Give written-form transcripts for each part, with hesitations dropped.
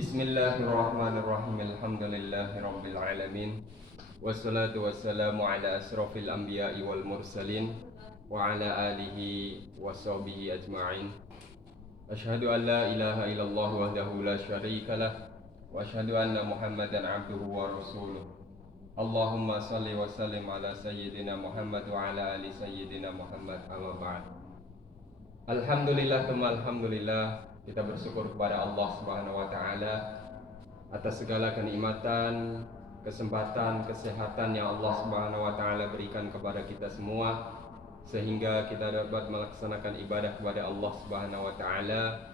Bismillahirrahmanirrahim. Alhamdulillahirabbil alamin. Wassalatu wassalamu ala asrofil anbiya'i wal mursalin wa ala alihi washabihi ajma'in. Asyhadu an la ilaha illallah wahdahu la syarikalah wa asyhadu anna Muhammadan abduhu wa rasuluh. Allahumma salli wa sallim ala sayyidina Muhammad wa ala ali sayyidina Muhammad, amma ba'd. Alhamdulillah, kita bersyukur kepada Allah Subhanahu wa taala atas segala kenikmatan, kesempatan, kesehatan yang Allah Subhanahu wa taala berikan kepada kita semua, sehingga kita dapat melaksanakan ibadah kepada Allah Subhanahu wa taala,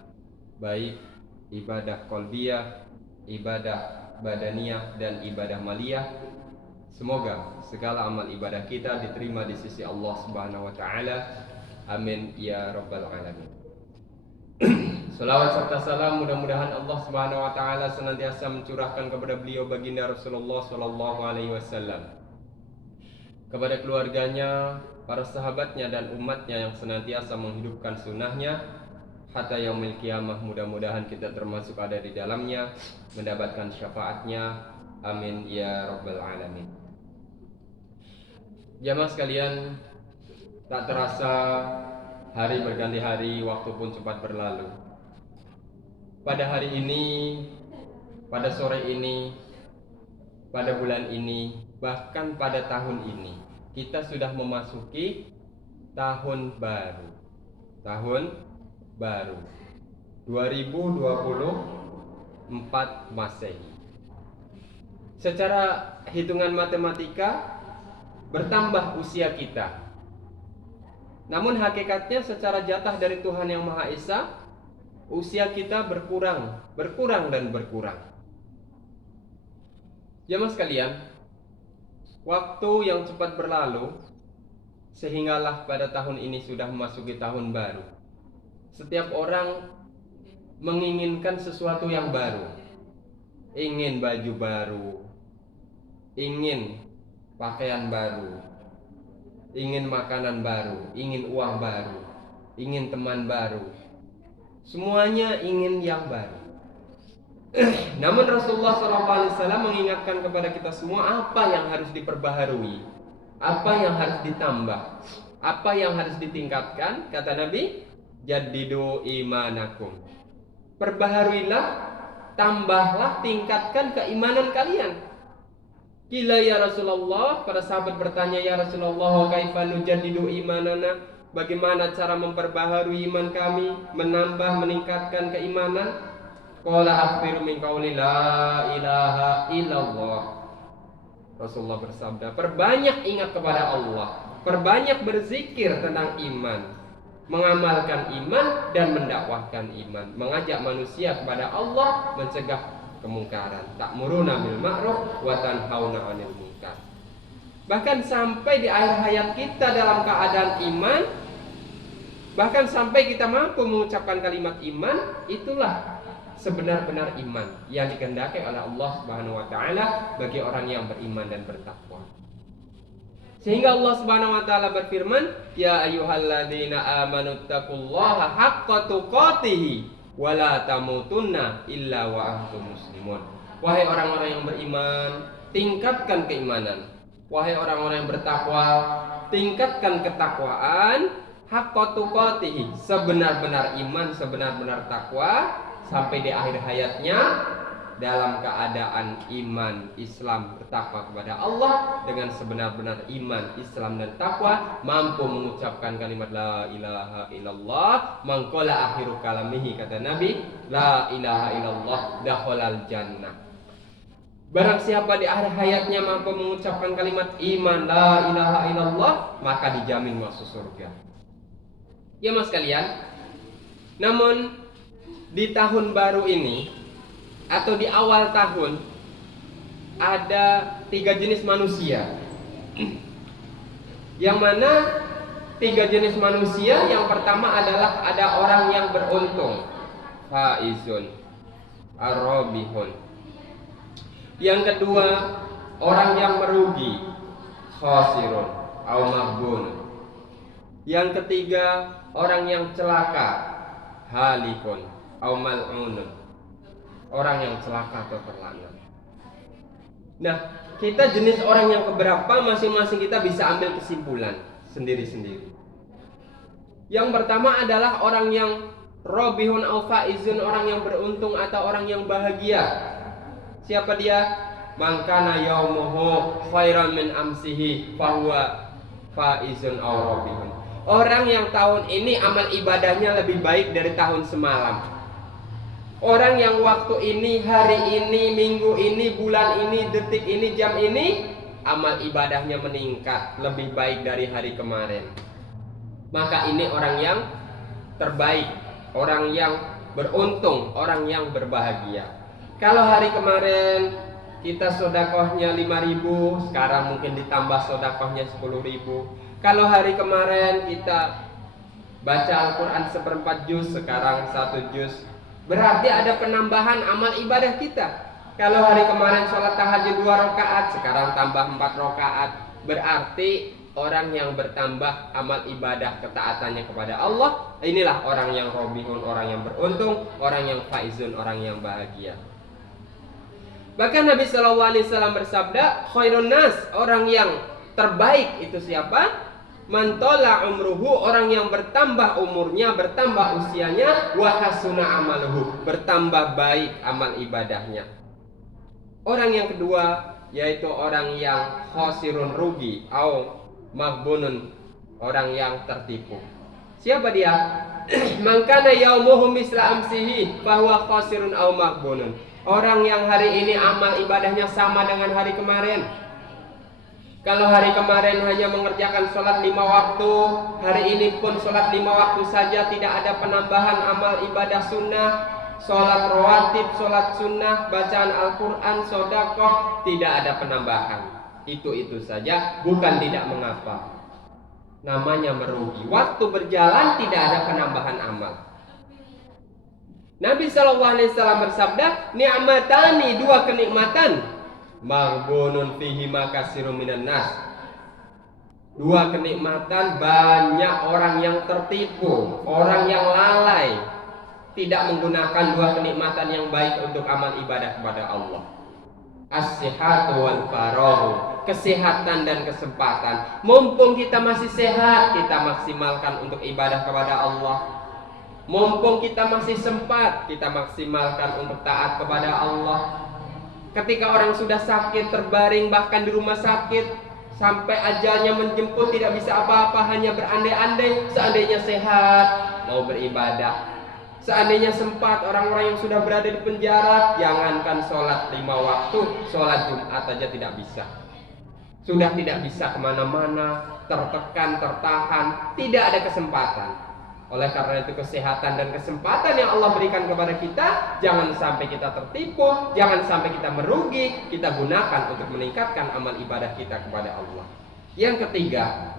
baik ibadah qalbiyah, ibadah badaniyah dan ibadah maliyah. Semoga segala amal ibadah kita diterima di sisi Allah Subhanahu wa taala. Amin ya rabbal alamin. Salawat serta salam mudah-mudahan Allah Subhanahu wa taala senantiasa mencurahkan kepada beliau baginda Rasulullah sallallahu alaihi wasallam, kepada keluarganya, para sahabatnya dan umatnya yang senantiasa menghidupkan sunnahnya hatta yaumil qiyamah. Mudah-mudahan kita termasuk ada di dalamnya, mendapatkan syafaatnya. Amin ya rabbal alamin. Jamaah sekalian, tak terasa hari berganti hari, waktu pun cepat berlalu. Pada hari ini, pada sore ini, pada bulan ini, bahkan pada tahun ini, kita sudah memasuki tahun baru. Tahun baru 2024 Masehi. Secara hitungan matematika bertambah usia kita. Namun hakikatnya secara jatah dari Tuhan Yang Maha Esa, usia kita berkurang dan berkurang. Jamaah sekalian, waktu yang cepat berlalu, sehinggalah pada tahun ini sudah memasuki tahun baru. Setiap orang menginginkan sesuatu yang baru. Ingin baju baru, ingin pakaian baru, ingin makanan baru, ingin uang baru, ingin teman baru. Semuanya ingin yang baru. Namun Rasulullah SAW mengingatkan kepada kita semua apa yang harus diperbaharui, apa yang harus ditambah, apa yang harus ditingkatkan. Kata Nabi, jaddidu imanakum. Perbaharuilah, tambahlah, tingkatkan keimanan kalian. Qila ya Rasulullah, para sahabat bertanya, ya Rasulullah, kaifa nujaddidu imanana? Bagaimana cara memperbaharui iman kami, menambah, meningkatkan keimanan? Qala akhbiru min qauli la ilaha illallah. Rasulullah bersabda, perbanyak ingat kepada Allah, perbanyak berzikir tentang iman, mengamalkan iman dan mendakwahkan iman, mengajak manusia kepada Allah, mencegah kemungkaran. Ta'muruna bil ma'ruf wa tanhauna 'anil munkar. Bahkan sampai di akhir hayat kita dalam keadaan iman, bahkan sampai kita mampu mengucapkan kalimat iman, itulah sebenar-benar iman yang dikehendaki oleh Allah Subhanahu wa taala bagi orang yang beriman dan bertakwa. Sehingga Allah Subhanahu wa taala berfirman, ya ayyuhalladzina amanu taqullaha haqqa tuqatih wa la tamutunna illa wa antum muslimun. Wahai orang-orang yang beriman, tingkatkan keimanan. Wahai orang-orang yang bertakwa, tingkatkan ketakwaan. Haqqa tuqatih, sebenar-benar iman, sebenar-benar takwa, sampai di akhir hayatnya dalam keadaan iman, Islam, bertakwa kepada Allah dengan sebenar-benar iman, Islam dan takwa, mampu mengucapkan kalimat la ilaha illallah, mangkola akhiru kalamihi, kata Nabi, la ilaha illallah dakhalal jannah. Barang siapa di akhir hayatnya mampu mengucapkan kalimat iman la ilaha illallah, maka dijamin masuk surga. Ya mas kalian, namun di tahun baru ini atau di awal tahun ada 3 jenis manusia. Yang mana 3 jenis manusia? Yang pertama adalah ada orang yang beruntung, faizun, arrobihun. Yang kedua, orang yang merugi, khosirun, au mahbun. Yang ketiga, orang yang celaka, halikun, au mal'unun. orang yang celaka atau terlaknat. Nah, kita jenis orang yang keberapa masing-masing kita bisa ambil kesimpulan sendiri-sendiri. Yang pertama adalah orang yang robihun au faizun, orang yang beruntung atau orang yang bahagia. Siapa dia? Man kana yaumuhu khairan min amsihi fahuwa faizun au robihun. Orang yang tahun ini amal ibadahnya lebih baik dari tahun semalam. Orang yang waktu ini, hari ini, minggu ini, bulan ini, detik ini, jam ini, amal ibadahnya meningkat lebih baik dari hari kemarin. Maka ini orang yang terbaik, orang yang beruntung, orang yang berbahagia. Kalau hari kemarin kita sodakohnya 5.000, sekarang mungkin ditambah sodakohnya 10.000. Kalau hari kemarin kita baca Al-Quran 1/4 juz, sekarang 1 juz, berarti ada penambahan amal ibadah kita. Kalau hari kemarin sholat tahajud 2 rakaat, sekarang tambah 4 rakaat, berarti orang yang bertambah amal ibadah ketaatannya kepada Allah. Inilah orang yang robihun, orang yang beruntung, orang yang faizun, orang yang bahagia. Bahkan Nabi SAW bersabda, khairun nas, orang yang terbaik itu siapa? Mantola umruhu, orang yang bertambah umurnya, bertambah usianya, wahasuna amaluhu, bertambah baik amal ibadahnya. Orang yang kedua yaitu orang yang khosirun rugi au maghbunun, orang yang tertipu. Siapa dia? Mangkana yaumuhu misla amsihi fahuwa khosirun au maghbunun. Orang yang hari ini amal ibadahnya sama dengan hari kemarin. Kalau hari kemarin hanya mengerjakan sholat 5 waktu, hari ini pun sholat 5 waktu saja, tidak ada penambahan amal ibadah sunnah, sholat rawatib, sholat sunnah, bacaan Al-Quran, sodakoh, tidak ada penambahan. Itu saja, bukan tidak mengapa. Namanya merugi. Waktu berjalan tidak ada penambahan amal. Nabi SAW bersabda, ni'matani, 2 kenikmatan, maghbunun fihi makasirum minan nas. 2 kenikmatan banyak orang yang tertipu, orang yang lalai, tidak menggunakan 2 kenikmatan yang baik untuk amal ibadah kepada Allah. As-sihhatu wal faragh, kesehatan dan kesempatan. Mumpung kita masih sehat, kita maksimalkan untuk ibadah kepada Allah. Mumpung kita masih sempat, kita maksimalkan untuk taat kepada Allah. Ketika orang sudah sakit, terbaring bahkan di rumah sakit, sampai ajalnya menjemput, tidak bisa apa-apa, hanya berandai-andai. Seandainya sehat, mau beribadah. Seandainya sempat, orang-orang yang sudah berada di penjara, jangankan sholat 5 waktu, sholat Jumat aja tidak bisa. Sudah tidak bisa kemana-mana, tertekan, tertahan, tidak ada kesempatan. Oleh karena itu kesehatan dan kesempatan yang Allah berikan kepada kita, jangan sampai kita tertipu, jangan sampai kita merugi, kita gunakan untuk meningkatkan amal ibadah kita kepada Allah. Yang ketiga,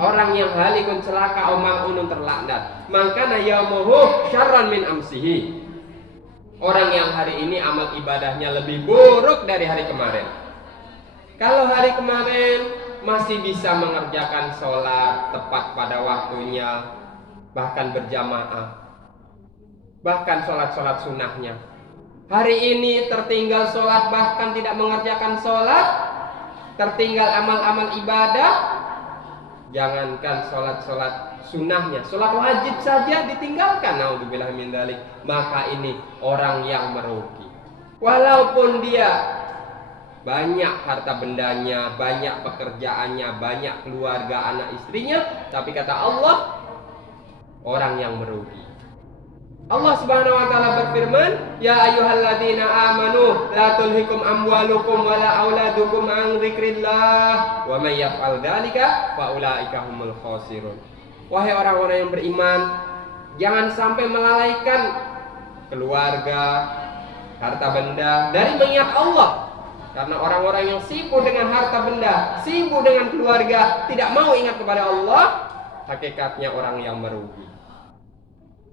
orang yang halikun celaka au mal'unun terlaknat, mangkana yaumuhu syarran min amsihi. Orang yang hari ini amal ibadahnya lebih buruk dari hari kemarin. Kalau hari kemarin masih bisa mengerjakan sholat tepat pada waktunya, bahkan berjamaah, bahkan sholat-sholat sunnahnya. Hari ini tertinggal sholat, bahkan tidak mengerjakan sholat, tertinggal amal-amal ibadah. Jangankan sholat-sholat sunnahnya, sholat wajib saja ditinggalkan, naudzubillah min dzalik. Maka ini orang yang merugi. Walaupun dia banyak harta bendanya, banyak pekerjaannya, banyak keluarga, anak istrinya, tapi kata Allah, orang yang merugi. Allah Subhanahu wa taala berfirman, "Ya ayyuhalladzina amanu la tulhikum amwalukum wala auladukum an dzikrillah wa may yaf'al dzalika fa ulaika humul khasirun." Wahai orang-orang yang beriman, jangan sampai melalaikan keluarga, harta benda dari mengingat Allah. Karena orang-orang yang sibuk dengan harta benda, sibuk dengan keluarga, tidak mau ingat kepada Allah, hakikatnya orang yang merugi.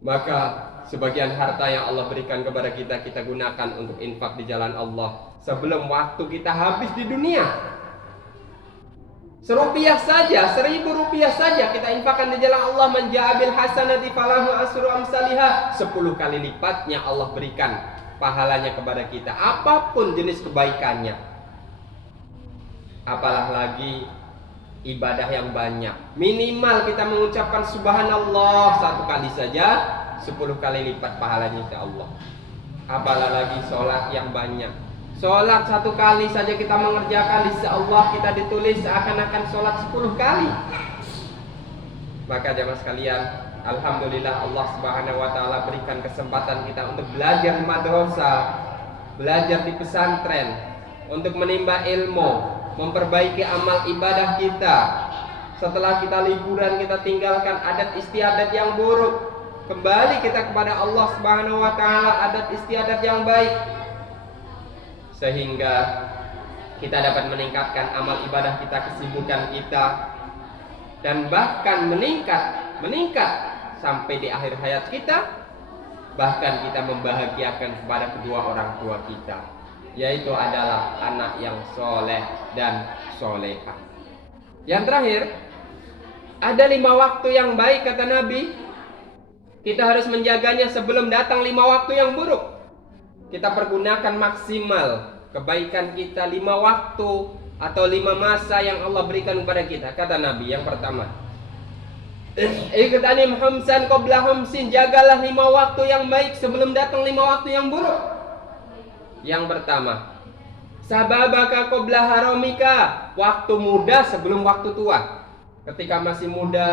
Maka sebagian harta yang Allah berikan kepada kita, kita gunakan untuk infak di jalan Allah sebelum waktu kita habis di dunia. Serupiah saja, 1.000 rupiah saja kita infakkan di jalan Allah, man ja'a bil hasanati falahu asru amsalihah, 10 kali lipatnya Allah berikan pahalanya kepada kita, apapun jenis kebaikannya. Apalah lagi ibadah yang banyak. Minimal kita mengucapkan subhanallah 1 kali saja, 10 kali lipat pahalanya insya Allah. Apalah lagi sholat yang banyak. Sholat 1 kali saja kita mengerjakan, insya Allah kita ditulis seakan-akan sholat 10 kali. Maka jemaah sekalian, alhamdulillah Allah Subhanahu wa taala berikan kesempatan kita untuk belajar di madrasah, belajar di pesantren, untuk menimba ilmu, memperbaiki amal ibadah kita. Setelah kita liburan, kita tinggalkan adat istiadat yang buruk, kembali kita kepada Allah Subhanahu wa taala, adat istiadat yang baik, sehingga kita dapat meningkatkan amal ibadah kita, kesibukan kita, dan bahkan meningkat sampai di akhir hayat kita. Bahkan kita membahagiakan kepada kedua orang tua kita, yaitu adalah anak yang soleh dan solehah. Yang terakhir, ada 5 waktu yang baik kata Nabi. Kita harus menjaganya sebelum datang 5 waktu yang buruk. Kita pergunakan maksimal kebaikan kita 5 waktu atau 5 masa yang Allah berikan kepada kita. Kata Nabi yang pertama, Iqtanim khamsan qabla khamsin, jagalah 5 waktu yang baik sebelum datang 5 waktu yang buruk. Yang pertama, sababaka qabla haramika, waktu muda sebelum waktu tua. Ketika masih muda,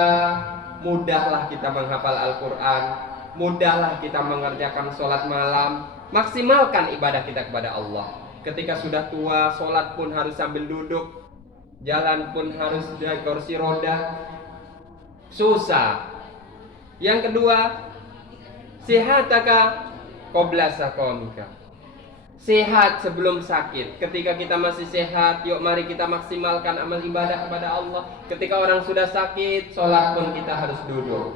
mudahlah kita menghafal Al-Quran, mudahlah kita mengerjakan sholat malam, maksimalkan ibadah kita kepada Allah. Ketika sudah tua, sholat pun harus sambil duduk, jalan pun harus di kursi roda, susah. Yang kedua, sihataka qabla saqamika, sehat sebelum sakit. Ketika kita masih sehat, yuk mari kita maksimalkan amal ibadah kepada Allah. Ketika orang sudah sakit, sholat pun kita harus duduk,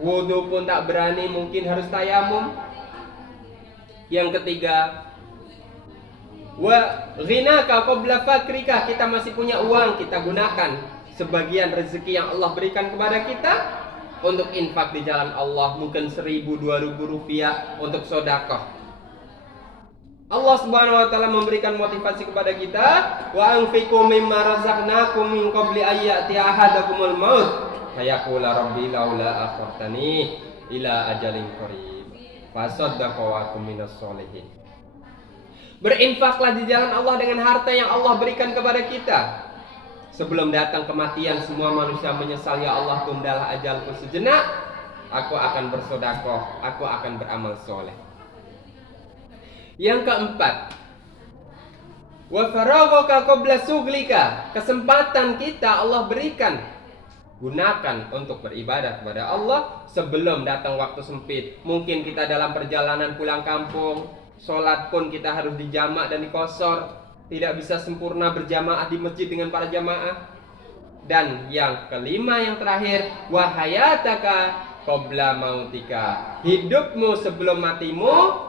wudu pun tak berani, mungkin harus tayamum. Yang ketiga, wa ghinaka qabla fakrika, kita masih punya uang, kita gunakan sebagian rezeki yang Allah berikan kepada kita untuk infak di jalan Allah, mungkin 1.000-2.000 rupiah untuk sedekah. Allah Subhanahu wa taala memberikan motivasi kepada kita, wa anfiqu mimma razaqnakum min qabli ayyati ahadakumul maut fayaqula rabbi laula akhartani ila ajalin qarib fasaddaqa wa akum minas sholihin. Berinfaklah di jalan Allah dengan harta yang Allah berikan kepada kita. Sebelum datang kematian, semua manusia menyesal, ya Allah tundalah ajalku sejenak, aku akan bersedekah, aku akan beramal soleh. Yang keempat, wa faraghaka qabla sughlika, kesempatan kita Allah berikan, gunakan untuk beribadah kepada Allah sebelum datang waktu sempit. Mungkin kita dalam perjalanan pulang kampung, sholat pun kita harus dijamak dan dikosor, tidak bisa sempurna berjamaah di masjid dengan para jamaah. Dan yang kelima, yang terakhir, wa hayataka qabla mautika, hidupmu sebelum matimu.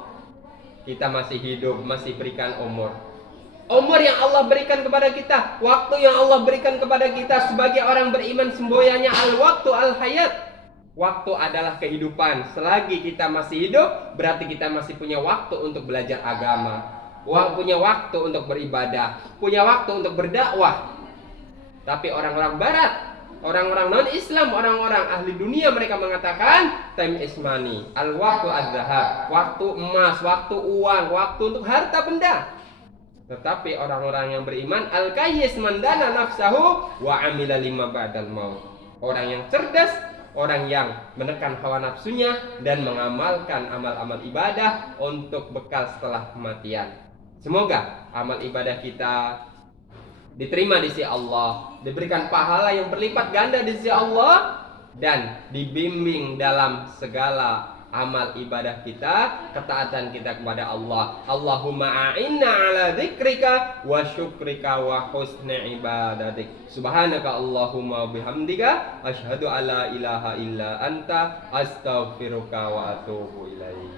Kita masih hidup, masih berikan umur yang Allah berikan kepada kita, waktu yang Allah berikan kepada kita. Sebagai orang beriman, semboyannya al-waktu al-hayat. Waktu adalah kehidupan. Selagi kita masih hidup, berarti kita masih punya waktu untuk belajar agama, punya waktu untuk beribadah, punya waktu untuk berdakwah. Tapi orang-orang barat, orang-orang non-Islam, orang-orang ahli dunia, mereka mengatakan time is money, al-waktu az-zahab, waktu emas, waktu uang, waktu untuk harta benda. Tetapi orang-orang yang beriman, al-kayyis man dana nafsahu wa amila lima ba'dal maut, orang yang cerdas, orang yang menekan hawa nafsunya dan mengamalkan amal-amal ibadah untuk bekal setelah kematian. Semoga amal ibadah kita diterima di sisi Allah, diberikan pahala yang berlipat ganda di sisi Allah, dan dibimbing dalam segala amal ibadah kita, ketaatan kita kepada Allah. Allahumma a'inna ala dzikrika wa syukrika wa husni ibadatik. Subhanaka Allahumma bihamdika asyhadu alla ilaha illa anta astaghfiruka wa atubu ilaik.